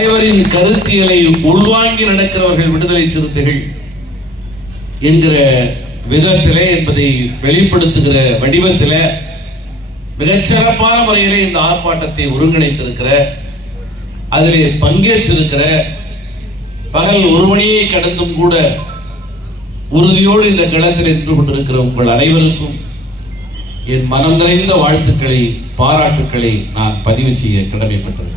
தலைவரின் கருத்தியலை உள்வாங்கி நடக்கிறவர்கள் விடுதலை சிறுத்தைகள் என்கிற விதத்திலே என்பதை வெளிப்படுத்துகிற வடிவத்திலே மிகச்சிறப்பான முறையிலே இந்த ஆர்ப்பாட்டத்தை ஒருங்கிணைத்திருக்கிற, அதிலே பங்கேற்றிருக்கிற, பகல் 1 மணியை கடந்தும் கூட உறுதியோடு இந்த களத்தில் நின்று கொண்டிருக்கிற உங்கள் அனைவருக்கும் என் மனம் நிறைந்த வாழ்த்துக்களை, பாராட்டுக்களை நான் பதிவு செய்ய கடமைப்பட்டிருக்கிறேன்.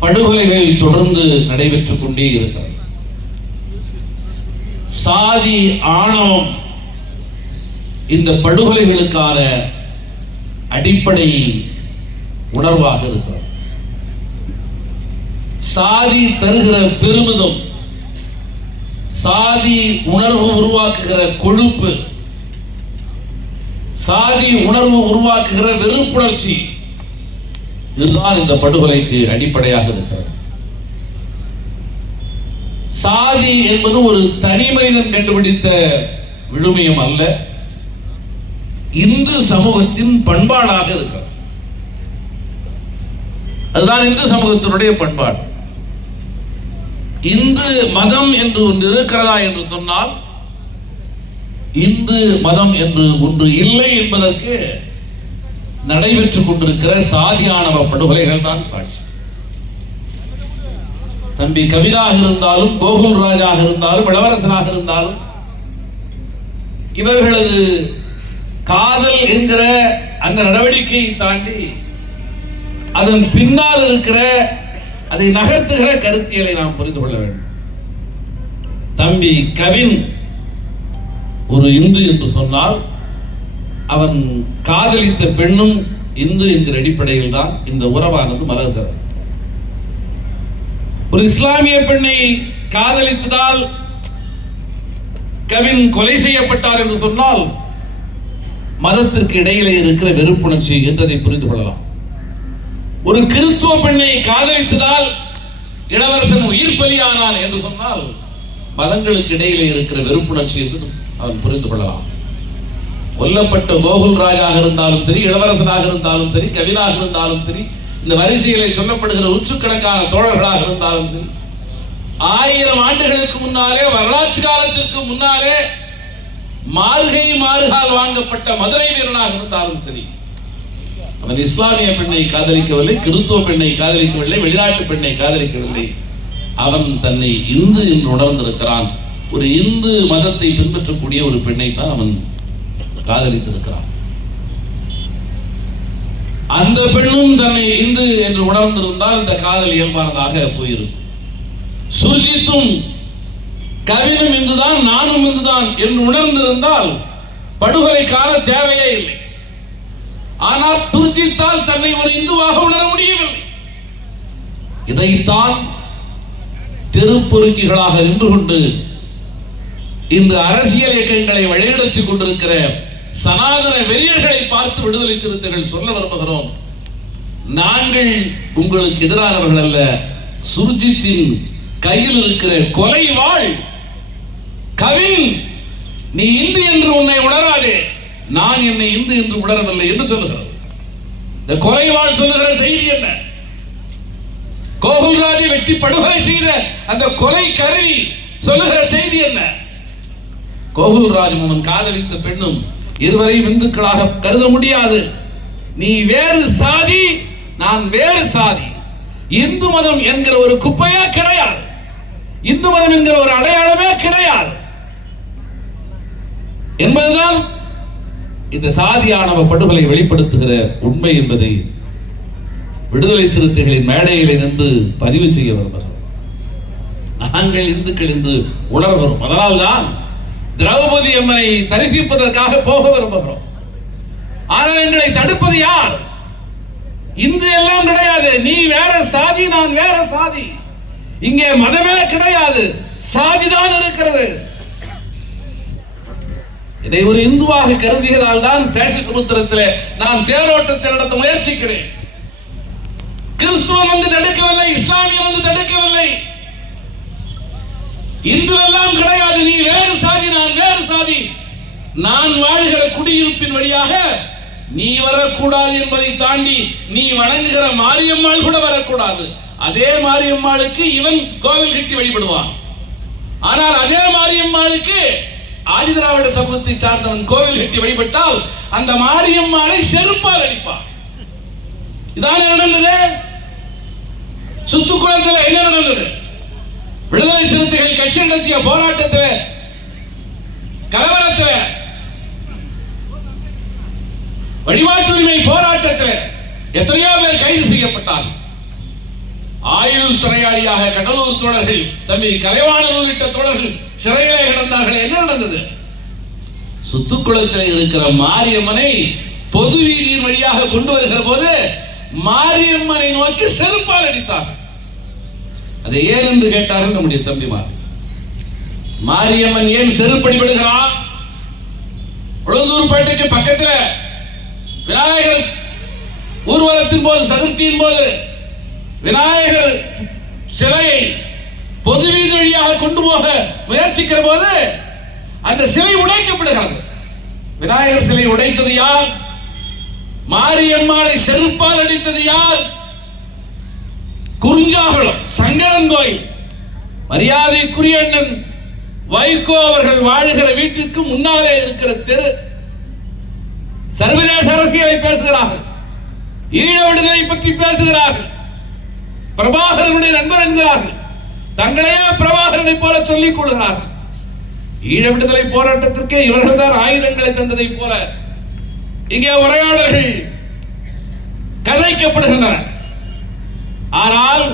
படுகொலைகள் தொடர்ந்து நடைபெற்றுக் கொண்டே இருக்கிறது. சாதி ஆணவம் இந்த படுகொலைகளுக்கான அடிப்படை உணர்வாக இருக்கிறது. சாதி தருகிற பெருமிதம், சாதி உணர்வு உருவாக்குகிற கொழுப்பு, சாதி உணர்வு உருவாக்குகிற வெறுப்புணர்ச்சி, இதுதான் இந்த படுகொலைக்கு அடிப்படையாக இருக்கிறது. சாதி என்பது ஒரு தனி மனிதன் கண்டுபிடித்த விழுமியம் அல்ல, இந்து சமூகத்தின் பண்பாடாக இருக்கிறது. அதுதான் இந்து சமூகத்தினுடைய பண்பாடு. இந்து மதம் என்று ஒன்று இருக்கிறதா என்று சொன்னால், இந்து மதம் என்று ஒன்று இல்லை என்பதற்கு நடைபெற்றுக் கொண்டிருக்கிற சாதியானவ படுகொலைகள் தான் சாட்சி. தம்பி கவினாக இருந்தாலும், கோகுல் ராஜாக இருந்தாலும், இளவரசனாக இருந்தாலும், இவர்களது காதல் என்கிற அந்த நடவடிக்கையை தாண்டி அதன் பின்னால் இருக்கிற அதை நகர்த்துகிற கருத்தியலை நாம் புரிந்து கொள்ள வேண்டும். தம்பி கவின் ஒரு இந்து என்று சொன்னால், அவன் காதலித்த பெண்ணும் இந்து என்கிற அடிப்படையில் தான் இந்த உறவானது மலர்கிறது. ஒரு இஸ்லாமிய பெண்ணை காதலித்ததால் கவின் கொலை செய்யப்பட்டார் என்று சொன்னால், மதத்திற்கு இடையிலே இருக்கிற வெறுப்புணர்ச்சி என்றதை புரிந்து கொள்ளலாம். ஒரு கிறிஸ்துவ பெண்ணை காதலித்ததால் இளவரசன் உயிர் பலியானான் என்று சொன்னால், மதங்களுக்கு இடையிலே இருக்கிற வெறுப்புணர்ச்சி என்று அவன் புரிந்து கொள்ளலாம். கொல்லப்பட்ட கோகுல் ராஜாக இருந்தாலும் சரி, இளவரசனாக இருந்தாலும் சரி, கவினாக இருந்தாலும் சரி, இந்த வரிசையிலே சொல்லப்படுகிற நூற்றுக்கணக்கான தோழர்களாக இருந்தாலும் சரி, 1000 ஆண்டுகளுக்கு முன்னாலே, வரலாற்று காலத்திற்கு முன்னாலே மார்கை மாறுகால் வாங்கப்பட்ட மதுரை வீரனாக இருந்தாலும் சரி, அவன் இஸ்லாமிய பெண்ணை காதலிக்கவில்லை, கிறிஸ்துவ பெண்ணை காதலிக்கவில்லை, வெளிநாட்டு பெண்ணை காதலிக்கவில்லை. அவன் தன்னை இந்து என்று உணர்ந்திருக்கிறான். ஒரு இந்து மதத்தை பின்பற்றக்கூடிய ஒரு பெண்ணை தான் அவன் காதலித்திருக்கிறான். அந்த பெண்ணும் தன்னை இந்து என்று உணர்ந்திருந்தால் இந்த காதல் இயல்பானதாக போயிருக்கும். சுர்ஜித்தும் கவினும் இந்துதான், நானும் இந்துதான் என்று உணர்ந்திருந்தால் படுகொலைக்கான தேவையே இல்லை. ஆனால் சுர்ஜித்தால் தன்னை ஒரு இந்துவாக உணர முடியவில்லை. இதைத்தான் தெருப்பொறுக்கிகளாக நின்று கொண்டு இந்த அரசியல் இயக்கங்களை வழிநடத்திக் கொண்டிருக்கிற சனாதன வெறியர்களை பார்த்து விடுதலை சிறுத்தைகள் சொல்ல விரும்புகிறோம். நாங்கள் உங்களுக்கு எதிரானவர்கள் அல்ல. சுர்ஜித்தின் கையில் இருக்கிற கொலை வாழ் கவின், நீ இந்து என்று உன்னை உணராதே, நான் என்னை இந்து என்று உணரவில்லை என்று சொல்லுகிறது. இந்த கொலை வாழ் சொல்லுகிற செய்தி என்ன? கோகுல்ராஜை வெட்டி படுகொலை செய்த அந்த கொலை கருவி சொல்லுகிற செய்தி என்ன? கோகுல்ராஜும் அவன் காதலித்த பெண்ணும் இருவரையும் இந்துக்களாக கருத முடியாது. நீ வேறு சாதி, நான் வேறு சாதி. இந்து மதம் என்கிற ஒரு குப்பையா கிடையாது. இந்து மதம் என்கிற ஒரு அடையாளமே கிடையாது என்பதுதான் இந்த சாதியானவ படுகொலை வெளிப்படுத்துகிற உண்மை என்பதை விடுதலை சிறுத்தைகளின் மேடையிலே நின்று பதிவு செய்ய விரும்புகிறோம். நாங்கள் இந்துக்கள் என்று உணர்கிறோம். அதனால்தான் திரௌபதி அம்மனை தரிசிப்பதற்காக போக விரும்புகிறோம். ஆனால் எங்களை தடுப்பது யார்? இந்து எல்லாம் கிடையாது. நீ வேற சாதி, நான் வேற சாதி. இங்கே மதமே கிடையாது, சாதிதான் இருக்கிறது. இதை ஒரு இந்துவாக கருதியதால் தான் சேஷசமுத்திரத்தில் நான் தேரோட்டத்தை நடத்த முயற்சிக்கிறேன். கிறிஸ்துவன் வந்து தடுக்கவில்லை, இஸ்லாமியன் வந்து தடுக்கவில்லை. இந்து எல்லாம் கிடையாது. நீ வேறு சாதி, நான் வேறு சாதி. நான் வாழ்கிற குடியிருப்பின் வழியாக நீ வரக்கூடாது என்பதை தாண்டி நீ வணங்குகிற மாரியம்மாள் கூட வரக்கூடாது. அதே மாரியம்மாளுக்கு இவன் கோவில் கட்டி வழிபடுவான். ஆனால் அதே மாரியம்மாளுக்கு ஆதிதிராவிட சமூகத்தை சார்ந்தவன் கோவில் கட்டி வழிபட்டால் அந்த மாரியம்மாளை செருப்பால் அடிப்பான். இதான் நடந்தது. சுத்துக்குளத்தில் என்ன நடந்தது? விடுதலை சிறுத்தைகள் கட்சி நடத்திய போராட்டத்தில், கலவரத்தில், வழிபாட்டு உரிமை போராட்டத்தில் எத்தனையோ பேர் கைது செய்யப்பட்டார். ஆயுள் சிறையாளியாக கடலூர் தோழர்கள், தம்பி கலைவாணர் உள்ளிட்ட தோழர்கள் சிறையிலே கிடந்தார்கள். என்ன நடந்தது? சுத்துக்குளத்தில் இருக்கிற மாரியம்மனை பொது வீதியின் வழியாக கொண்டு வருகிற போது மாரியம்மனை நோக்கி செருப்பால் அடித்தார். அதை ஏன் என்று கேட்டார்கள் நம்முடைய தம்பிமார். மாரியம்மன் ஏன் செருப்படிபடுகிறான்? உளுந்தூர்பேட்டைக்கு பக்கத்தில் விநாயகர் ஊர்வலத்தின் போது, சதுர்த்தியின் போது விநாயகர் சிலையை பொது வீதி வழியாக கொண்டு போக முயற்சிக்கிற போது அந்த சிலை உடைக்கப்படுகிறது. விநாயகர் சிலை உடைத்தது யார்? மாரியம்மாளை செருப்பால் அடித்தது யார்? குறிஞ்சாகுளம் சங்கரன் கோயில் மரியாதைக்குரிய அண்ணன் வைகோ அவர்கள் வாழ்கிற வீட்டிற்கு முன்னாலே இருக்கிற தெரு. சர்வதேச அரசியலை பேசுகிறார்கள், ஈழ விடுதலை பற்றி பேசுகிறார்கள், பிரபாகரனுடைய நண்பர் என்கிறார்கள், தங்களையே பிரபாகரனை போல சொல்லிக் கொள்கிறார்கள். ஈழ விடுதலை போராட்டத்திற்கு இவர்கள் தான் ஆயுதங்களை தந்ததை போல இங்கே உரையாடல்கள் கதைக்கப்படுகின்றன. ஆனால்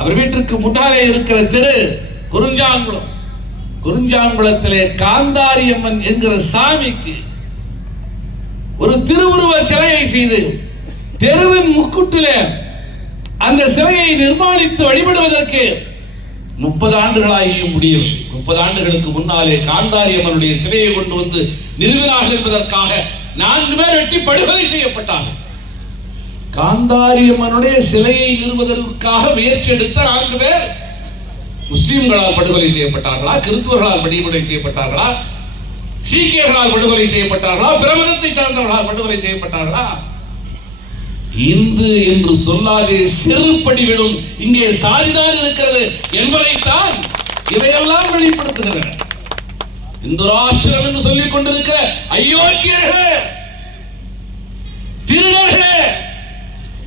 அவர் வீட்டிற்கு முன்னாலே இருக்கிற தெரு குறிஞ்சாங்குளம். குறிஞ்சாங்குளத்திலே காந்தாரி அம்மன் என்கிற சாமிக்கு ஒரு திருவுருவ சிலையை செய்து தெருவின் முக்குட்டிலே அந்த சிலையை நிர்மாணித்து வழிபடுவதற்கு 30 ஆண்டுகளாகியும் முடியும். 30 ஆண்டுகளுக்கு முன்னாலே காந்தாரி அம்மனுடைய சிலையை கொண்டு வந்து நிறுவினார்கள் என்பதற்காக 4 பேர் வெட்டி படுகொலை செய்யப்பட்டார்கள். காந்தாரி அம்மனுடைய சிலையை நிறுவுவதற்காக முயற்சி எடுத்த 4 பேர் முஸ்லிம்களால் படுகொலை செய்யப்பட்டார்களா, கிறிஸ்துவர்களால் படுகொலை செய்யப்பட்டார்களா, சீக்கியர்களால் படுகொலை செய்யப்பட்டார்களா, பிரமதத்தை சார்ந்தவர்களால் படுகொலை செய்யப்பட்டார்களா? இந்து என்று சொல்லாதே செருப்படிவிடும் இங்கே சாதிதான் இருக்கிறது என்பதைத்தான் இவையெல்லாம் வெளிப்படுத்துகின்றன. இந்து ராஷ்டிரம் என்று சொல்லிக் கொண்டிருக்கிற அயோக்கியர்களே, திருடர்களே,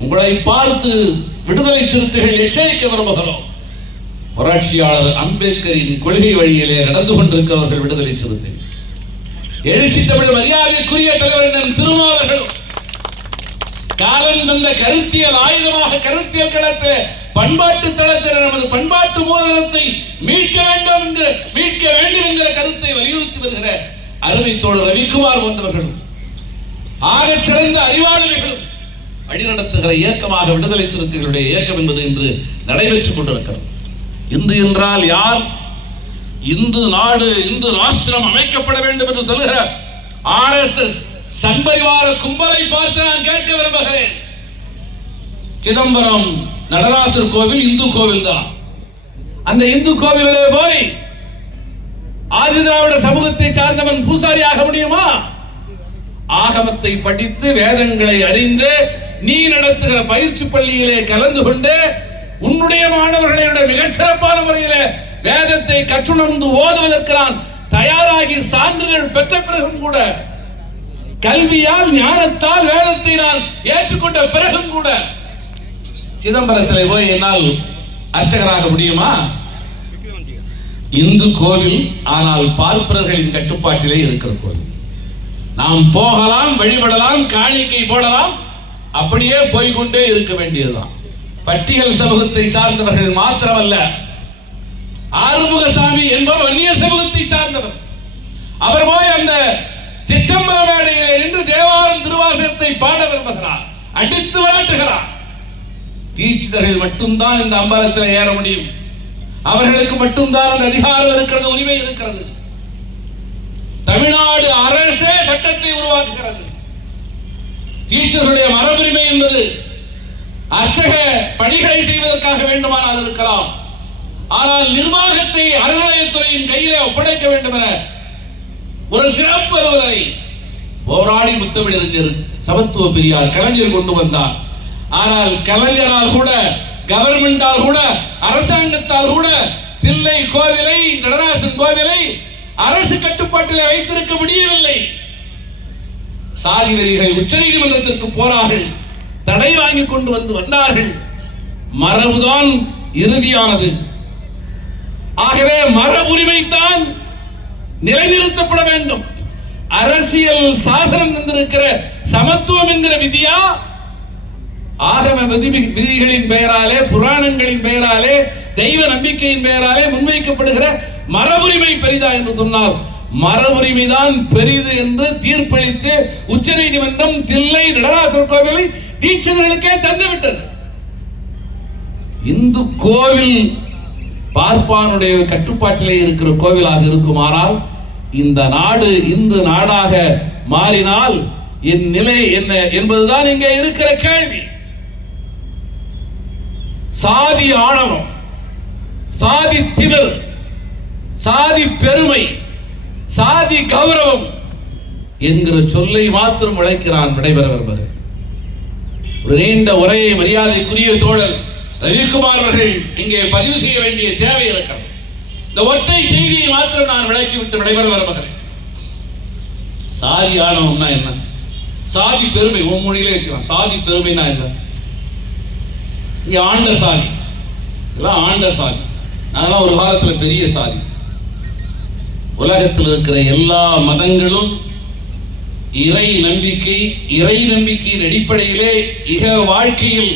உங்களை பார்த்து விடுதலை சிறுத்தைகள் எச்சரிக்க விரும்புகிறோம். புரட்சியாளர் அம்பேத்கரின் கொள்கை வழியிலே நடந்து கொண்டிருக்கிறவர்கள் விடுதலை சிறுத்தைகள். எழுச்சி தமிழ் மரியாதைக்குரிய தலைவர் திருமாவர்கள் காலம் தந்த கருத்தியல் ஆயுதமாக கருத்தியல் களத்தில் பண்பாட்டு தளத்தில் நமது பண்பாட்டு மூலதனத்தை மீட்க வேண்டும் என்கிற கருத்தை வலியுறுத்தி வருகிற அருமை தோழர் ரவிக்குமார் போன்றவர்களும் ஆக சிறந்த அறிவாளர்களும் வழிநடத்துகிற இயக்கமாக விடுதலை சிறுத்தைகளுடைய இயக்கம் என்பது இன்று நடைபெற்றுக் கொண்டிருக்கிறது. இந்து என்றால் யார்? இந்து நாடு, இந்து ராஷ்டிரம் அமைக்கப்பட வேண்டும் என்று சொல்லுகிற RSS சண்பரிவார கும்பலை பார்த்து நான் கேட்க விரும்புகிறேன். சிதம்பரம் நடராசர் கோவில் இந்து கோவில் தான். அந்த இந்து கோவிலே போய் ஆதிதிராவிட சமூகத்தை சார்ந்தவன் பூசாரி ஆக முடியுமா? ஆகமத்தை படித்து வேதங்களை அறிந்து நீ நடத்துகிற பயிற்சி பள்ளியிலே கலந்து கொண்டு உன்னுடைய மாணவர்களை மிக சிறப்பான முறையிலே வேதத்தை கற்றுணர்ந்து ஓதுவதற்கு நான் தயாராகி சான்றிதழ் பெற்ற பிறகும் கூட, கல்வியால் ஞானத்தால் வேதத்தை நான் ஏற்றுக்கொண்ட பிறகும் கூட சிதம்பரத்தில் போய் என்னால் அர்ச்சகராக முடியுமா? இந்து கோவில், ஆனால் பார்ப்பவர்களின் கட்டுப்பாட்டிலே இருக்கிற கோவில். நாம் போகலாம், வழிபடலாம், காணிக்கை போடலாம், அப்படியே போய்கொண்டே இருக்க வேண்டியதுதான். பட்டியல் சமூகத்தை சார்ந்தவர்கள் மாத்திரமல்ல, ஆறுமுகசாமி என்பவர் வன்னிய சமூகத்தை சார்ந்தவர். அவர் போய் அந்த சிற்றம்பல மேடையில் நின்று தேவாரம் திருவாசகத்தை பாட விரும்புகிறார், அடித்து விளையாட்டுகிறார். தீட்சிதர்கள் மட்டும்தான் இந்த அம்பலத்தில் ஏற முடியும். அவர்களுக்கு மட்டும்தான் அந்த அதிகாரம் இருக்கிறது, உரிமை இருக்கிறது. தமிழ்நாடு அரசே சட்டத்தை உருவாக்குகிறது. தீட்சிதர்களுடைய மரபுரிமை என்பது அர்ச்சக பணிகளை செய்வதற்காக வேண்டுமானால் இருக்கலாம், ஆனால் நிர்வாகத்தை அறநிலையத்துறையின் கையிலே ஒப்படைக்க வேண்டும் என ஒரு சிறப்பு அலுவலரை போராடி முத்தமிழறிஞர் சமத்துவ பெரியார் கலைஞர் கொண்டு வந்தார். ஆனால் கலைஞரால் கூட, கவர்மெண்டால் கூட, அரசாங்கத்தால் கூட தில்லை கோவிலை, நடராசன் கோவிலை அரசு கட்டுப்பாட்டில் வைத்திருக்க முடியவில்லை. சாதி வெறிகள் உச்ச நீதிமன்றத்திற்கு போறார்கள், தடை வாங்கி கொண்டு வந்தார்கள். மரபுதான் இறுதியானது. ஆகவே மரபுரிமை தான் நிலைநிறுத்தப்பட வேண்டும். அரசியல் சாசனம் தந்திருக்கிற சமத்துவம் என்கிற விதியா, ஆகம விதிகளின் பெயராலே, புராணங்களின் பெயராலே, தெய்வ நம்பிக்கையின் பெயராலே முன்வைக்கப்படுகிற மரபுரிமை பெரிதா என்று சொன்னால், மரபுரிமை தான் பெரிது என்று தீர்ப்பளித்து உச்ச நீதிமன்றம் தில்லை நடராசர் கோவிலை தீட்சிதர்களுக்கே தந்துவிட்டது. இந்து கோவில் பார்ப்பானுடைய கட்டுப்பாட்டிலே இருக்கிற கோவிலாக இருக்குமானால், இந்த நாடு இந்து நாடாக மாறினால் என் நிலை என்ன என்பதுதான் இங்கே இருக்கிற கேள்வி. சாதி ஆணவம், சாதி திமிர், சாதி பெருமை, சாதி கௌரவம் என்கிற சொல்லை மாத்திரம் உழைக்கிறான் விடைபெற வருவது. ஒரு நீண்ட உரையை மரியாதைக்குரிய தோழர் ரவிக்குமார் அவர்கள் இங்கே பதிவு செய்ய வேண்டிய தேவை இருக்கிறது. இந்த ஒற்றை செய்தியை மாத்திரம் நான் விளக்கிவிட்டு விடைபெற வருகிறேன். சாதி ஆணவம்னா என்ன? சாதி பெருமை உன் மொழியிலே வச்சுக்கலாம். சாதி பெருமைனா என்ன? இங்க ஆண்ட சாதி, இதெல்லாம் ஆண்ட சாதி. நாங்களாம் ஒரு காலத்துல பெரிய சாதி. உலகத்தில் இருக்கிற எல்லா மதங்களும் இறை நம்பிக்கையின் அடிப்படையிலே இக வாழ்க்கையில்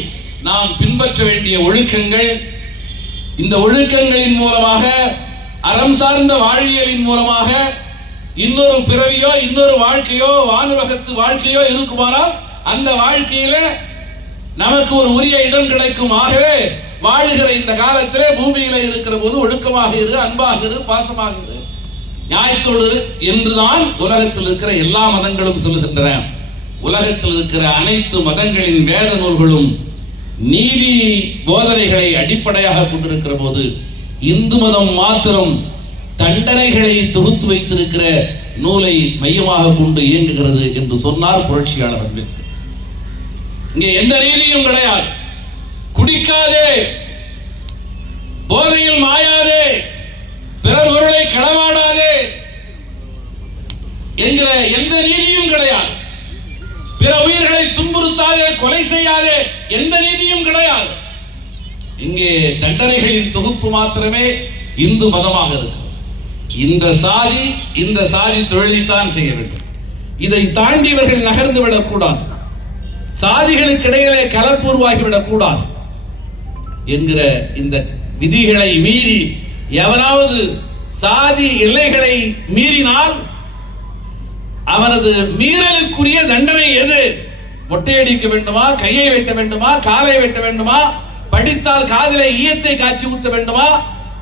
நாம் பின்பற்ற வேண்டிய ஒழுக்கங்கள், இந்த ஒழுக்கங்களின் மூலமாக, அறம் சார்ந்த வாழ்வியலின் மூலமாக இன்னொரு பிறவியோ, இன்னொரு வாழ்க்கையோ, வானுலகத்து வாழ்க்கையோ இருக்குமானால் அந்த வாழ்க்கையில நமக்கு ஒரு உரிய இடம் கிடைக்கும். ஆகவே வாழ்கிற இந்த காலத்திலே பூமியில இருக்கிற போது ஒழுக்கமாக இரு, அன்பாக இரு, பாசமாக இரு, நியாயத்தோடு என்றுதான் உலகத்தில் இருக்கிற எல்லா மதங்களும் சொல்லுகின்றன. உலகத்தில் இருக்கிற அனைத்து மதங்களின் வேத நூல்களும் நீதி போதனைகளை அடிப்படையாக கொண்டிருக்கிற போது, இந்து மதம் மாத்திரம் தண்டனைகளை தொகுத்து வைத்திருக்கிற நூலை மையமாக கொண்டு இயங்குகிறது என்று சொன்னார் புரட்சியாளர் அம்பேத்கர். இங்கே எந்த நீதியும் கிடையாது. குடிக்காதே, போதையில் மாயாதே, பிறர் பொருளை களவாடாதே என்கிற எந்த நீதியும் கிடையாது. பிற உயிர்களை துன்புறுத்தாதே, கொலை செய்யாதே, எந்த நீதியும் கிடையாது. இங்கே தண்டனைகளின் தொகுப்பு மாத்திரமே இந்து மதமாக இருக்கு. இந்த சாதி தொழிலைத்தான் செய்ய வேண்டும். இதை தாண்டி இவர்கள் நகர்ந்து விடக்கூடாது. சாதிகளுக்கு இடையிலே கலப்பு உருவாகிவிடக் கூடாது என்கிற இந்த விதிகளை மீறி எவனாவது சாதி எல்லைகளை மீறினால் அவனது மீறலுக்குரிய தண்டனை எது? மொட்டையடிக்க வேண்டுமா, கையை வெட்ட வேண்டுமா, காலை வெட்ட வேண்டுமா, படித்தால் காதிலே ஈயத்தை காய்ச்சி ஊத்த வேண்டுமா,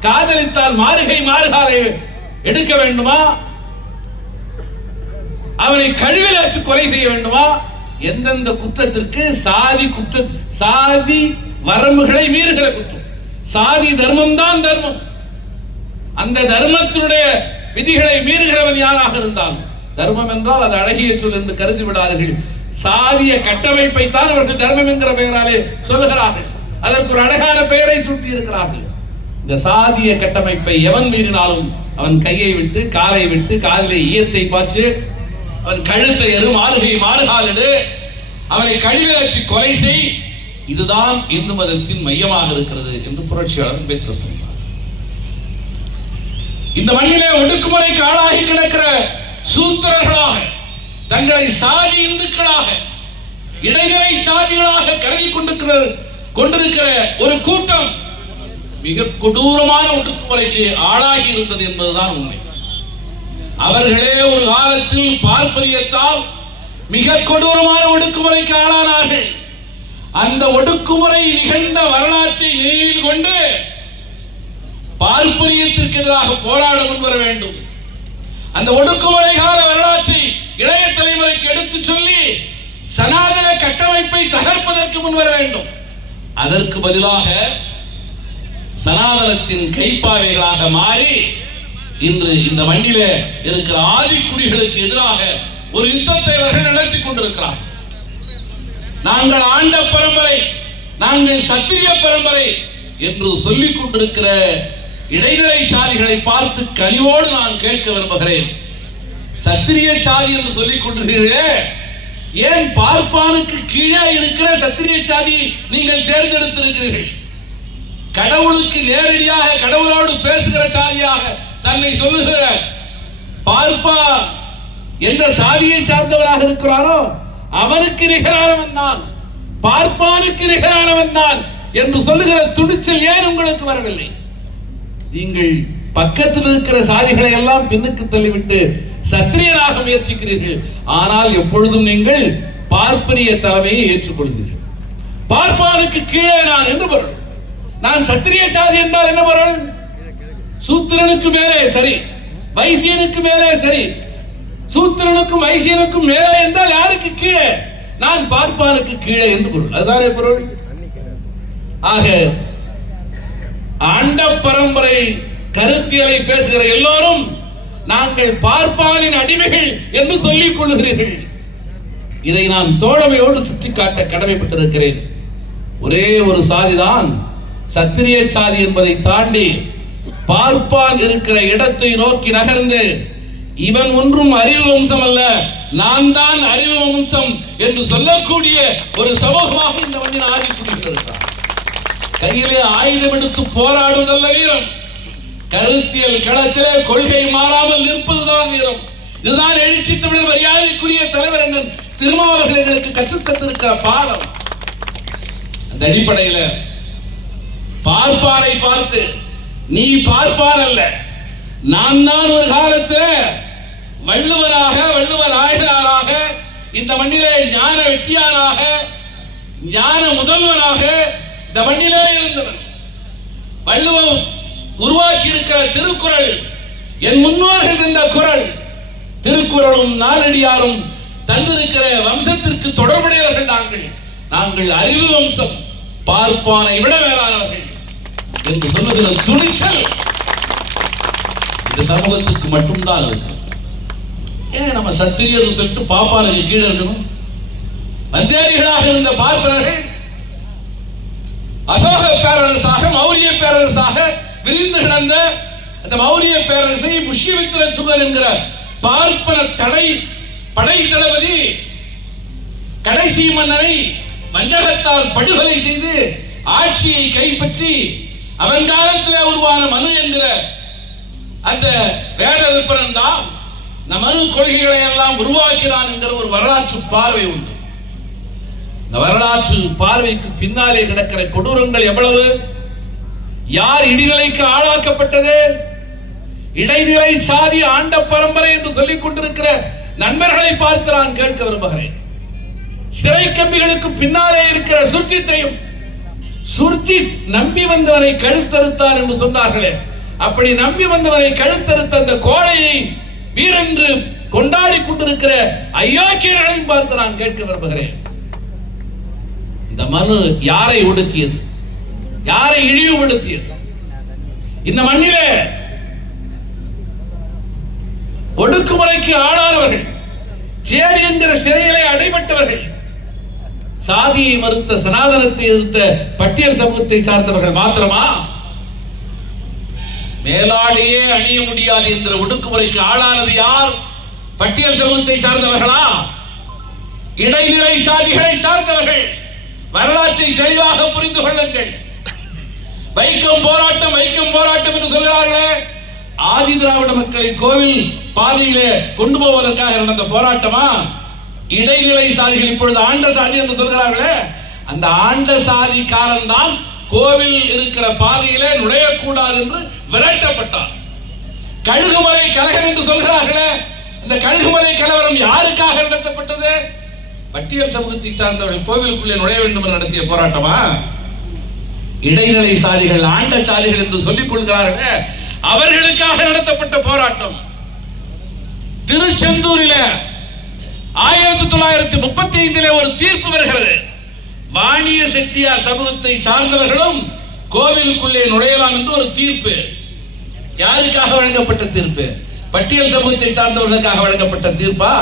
காதலித்தால் மாறுகாலை எடுக்க வேண்டுமா, அவனை கழுவில் வச்சு கொலை செய்ய வேண்டுமா? எந்தெந்த குற்றத்திற்கு சாதி வரம்புகளை மீறுகிற குற்றம். சாதி தர்மம் தான் தர்மம். அந்த தர்மத்தினுடைய விதிகளை மீறுகிறவன் யாராக இருந்தாலும், தர்மம் என்றால் அது அழகிய சொல் என்று கருதி விடாதீர்கள். சாதிய கட்டமைப்பை தான் அவர்கள் தர்மம் என்கிற பெயராலே சொல்லுகிறார்கள். அதற்கு ஒரு அழகான பெயரை சூட்டி இருக்கிறார்கள். இந்த சாதிய கட்டமைப்பை எவன் மீறினாலும் அவன் கையை விட்டு, காலை விட்டு, காலிலே ஈயத்தை பாய்ச்சு, அவன் கழுத்தை எரு, மாறுகாலிடு, அவனை கழிவிலற்றி கொலை செய். இதுதான் இந்து மதத்தின் மையமாக இருக்கிறது என்று புரட்சியாளர் அம்பேத்கர் சொன்னார். இந்த மண்ணிலே ஒடுக்குமுறைக்கு ஆளாகி கிடக்கிற சூத்திரர்களாக, தங்களை சாதி இந்துக்களாக, இடைநிலை சாதிகளாக கருதி கொண்டிருக்கிற ஒரு கூட்டம் மிக கொடூரமான ஒடுக்குமுறைக்கு ஆளாகி இருந்தது என்பதுதான் உண்மை. அவர்களே ஒரு காலத்தில் பார்ப்பனியத்தால் மிக கொடூரமான ஒடுக்குமுறைக்கு ஆளானார்கள். அந்த ஒடுக்குமுறை நிகழ்ந்த வரலாற்றை நினைவில் கொண்டு பார்ப்பனியத்திற்கு எதிராக போராட முன்வர வேண்டும். அந்த ஒடுக்குமுறை கால வரலாற்றை இளைய தலைமுறைக்கு எடுத்து சொல்லி சனாதன கட்டமைப்பை தகர்ப்பதற்கு முன்வர வேண்டும். அதற்கு பதிலாக சனாதனத்தின் கைப்பாவைகளாக மாறி இன்று இந்த மண்ணிலே இருக்கிற ஆதிக்குடிகளுக்கு எதிராக ஒரு யுத்தத்தை அவர்கள் நடத்தி கொண்டிருக்கிறார். நாங்கள் ஆண்ட பரம்பரை, நாங்கள் சத்திரிய பரம்பரை என்று சொல்லிக் கொண்டிருக்கிற இடைநிலை சாதிகளை பார்த்து கனிவோடு நான் கேட்க விரும்புகிறேன். சத்திரிய சாதி என்று சொல்லிக் கொண்டிருக்கிறீர்களே, ஏன் பார்ப்பானுக்கு கீழே இருக்கிற சத்திரிய சாதி நீங்கள் தேர்ந்தெடுத்திருக்கிறீர்கள்? கடவுளுக்கு நேரடியாக கடவுளோடு பேசுகிற சாதியாக தன்னை சொல்லுகிற பார்ப்பா என்ற சாதியை சார்ந்தவராக இருக்கிறாரோ அவனுக்கு நிகரானவன் நான், பார்ப்பானுக்கு நிகரானவன் நான் என்று சொல்லுகிற துணிச்சல் ஏன் உங்களுக்கு வரவில்லை? நீங்கள் பக்கத்தில் இருக்கிற சாதிகளை எல்லாம் பின்னுக்கு தள்ளிவிட்டு சத்திரியராக முயற்சிக்கிறீர்கள். ஆனால் எப்பொழுதும் நீங்கள் பார்ப்பனிய தலைமையை ஏற்றுக்கொள்கிறீர்கள். பார்ப்பானுக்கு கீழே நான் என்று பொருள். நான் சத்திரிய சாதி என்றால் என்ன பொருள்? சூத்திரனுக்கு மேலே சரி, வைசியனுக்கு மேலே சரி, சூத்திரனுக்கும் வைசியனுக்கும் மேலே என்றால் யாருக்கு கீழே? நான் பார்ப்பானுக்கு கீழே என்று பொருள். அதுதானே பொருள். ஆக ஆண்ட பரம்பரை கருத்தியலை பேசுகிற எல்லோரும் நாங்கள் பார்ப்பானின் அடிமைகள் என்று சொல்லிக் கொள்கிறீர்கள். இதை நான் தோழமையோடு சுட்டிக்காட்ட கடமைப்பட்டிருக்கிறேன். ஒரே ஒரு சாதிதான் சத்திரிய சாதி என்பதை தாண்டி பார்ப்பான் இருக்கிற இடத்தை நோக்கி நகர்ந்து இவன் ஒன்றும் அறிவு வம்சம் அல்ல, நான் தான் அறிவு வம்சம் என்று சொல்லக்கூடிய ஒரு சமூகமாக இந்த மண்ணில் ஆதிக்கொண்டிருக்கிறார். கையிலே ஆயுதம் எடுத்து போராடுவதல்ல வீரம், கருத்தியல் களத்திலே கொள்கை மாறாமல் நிற்பதுதான் வீரம். இதுதான் எழுச்சி தமிழர் மரியாதைக்குரிய தலைவர் என்ன திருமாவளவர்கள் எங்களுக்கு கற்றுத்தந்திருக்கிற பாடம். அந்த அடிப்படையில் பார்ப்பாரை பார்த்து நீ பார்ப்பார் அல்ல, நான் தான் ஒரு காலத்தில் வள்ளுவராக வள்ளுவர் ஆய்வாளராக இந்த மண்ணிலே ஞான வெட்டியாராக ஞான முதல்வராக இந்த மண்ணிலே இருந்தவன். வள்ளுவம் உருவாக்கி இருக்கிற திருக்குறள் என் முன்னோர்கள் என்ற குறள், திருக்குறளும் நாலடியாரும் தந்திருக்கிற வம்சத்திற்கு தொடர்புடையவர்கள் நாங்கள். நாங்கள் அறிவு வம்சம், பார்ப்பானை விட வேறானவர்கள் என்று சொல்லுகிற துணிச்சல் இந்த சமூகத்துக்கு மட்டும்தான் இருக்கு. ஏன் நம்ம சத்திரியர் சொல்லிட்டு பாப்பானுக்கு கீழே இருக்கணும்? வந்தேரிகளாக இருந்த பார்ப்பனர்கள் அசோக பேரரசாக மௌரிய பேரரசாக விரிந்து கிடந்த அந்த மௌரிய பேரரசை புஷ்யமித்திர சுகர் என்கிற பார்ப்பன படை தளபதி கடைசி மன்னனை வஞ்சகத்தால் படுகொலை செய்து ஆட்சியை கைப்பற்றி அவன் காலத்தில் உருவான மனு என்கிற அந்த வேத விற்பனன் தான் இந்த மனு கொள்கைகளை எல்லாம் உருவாக்கினான் என்கிற ஒரு வரலாற்று பார்வை உண்டு. இந்த வரலாற்று பார்வைக்கு பின்னாலே கிடக்கிற கொடூரங்கள் எவ்வளவு! யார் இடிநிலைக்கு ஆளாக்கப்பட்டது? இடைநிலை சாதி ஆண்ட பரம்பரை என்று சொல்லிக் கொண்டிருக்கிற நண்பர்களை பார்த்து நான் கேட்க விரும்புகிறேன். சிறை கம்பிகளுக்கு பின்னாலே இருக்கிற சுர்ஜித்தையும், சுர்ஜித் நம்பி வந்தவரை கழுத்தறுத்தார் என்று சொன்னார்களே, அப்படி நம்பி வந்தவரை கழுத்தறுத்த அந்த கோழையை வீரென்று கொண்டாடி கொண்டிருக்கிற அயோக்கியர்களையும் பார்த்து நான் கேட்க விரும்புகிறேன். இந்த மனு யாரை ஒடுக்கியது? யாரை இழிவுபடுத்தியது? இந்த மண்ணிலே ஒடுக்குமுறைக்கு ஆளானவர்கள், சேரி என்கிற சிறையிலே அடைபட்டவர்கள், சாதியை மறுத்த சனாதனத்தை எதிர்த்த பட்டியல் சமூகத்தை சார்ந்தவர்கள் மாத்திரமா? மேலாடையே அணிய முடியாது என்கிற ஒடுக்குமுறைக்கு ஆளானது யார்? பட்டியல் சமூகத்தை சார்ந்தவர்களா? இடைநிலை சாதிகளை சார்ந்தவர்கள். வரலாற்றை தெளிவாக புரிந்து கொள்ளுங்கள். வைக்கம் போராட்டம் வைக்கம் போராட்டம் என்று சொல்கிறார்களே, ஆதி திராவிட மக்களை கோவில் பாதையிலே கொண்டு போவதற்காக நடந்த போராட்டமா? இடைநிலை சாதிகள் இப்பொழுது ஆண்ட சாதி என்று சொல்கிறார்களே, அந்த ஆண்ட சாதி காரன்தான் கோவில் இருக்கிற பாதையிலே நுழையக்கூடாது என்று விரட்டப்பட்டார். கழுகுமலை கலகம் என்று சொல்கிறார்களே, இந்த கழுகுமலை கலவரம் யாருக்காக நடத்தப்பட்டது? பட்டியல் சமூகத்தை சார்ந்தவர்கள் கோவிலுக்குள்ளே நுழைய வேண்டும் என்று நடத்திய போராட்டமா? இடைநிலை சாதிகள் ஆண்ட சாதிகள் என்று சொல்லிக் கொள்கிறார்கள், அவர்களுக்காக நடத்தப்பட்ட போராட்டம். திருச்செந்தூரில் 1935 ஒரு தீர்ப்பு வருகிறது. வாணிய செட்டியார் சமூகத்தை சார்ந்தவர்களும் கோவிலுக்குள்ளே நுழையலாம் என்று ஒரு தீர்ப்பு. யாருக்காக வழங்கப்பட்ட தீர்ப்பு? பட்டியல் சமூகத்தை சார்ந்தவர்களுக்காக வழங்கப்பட்ட தீர்ப்பா?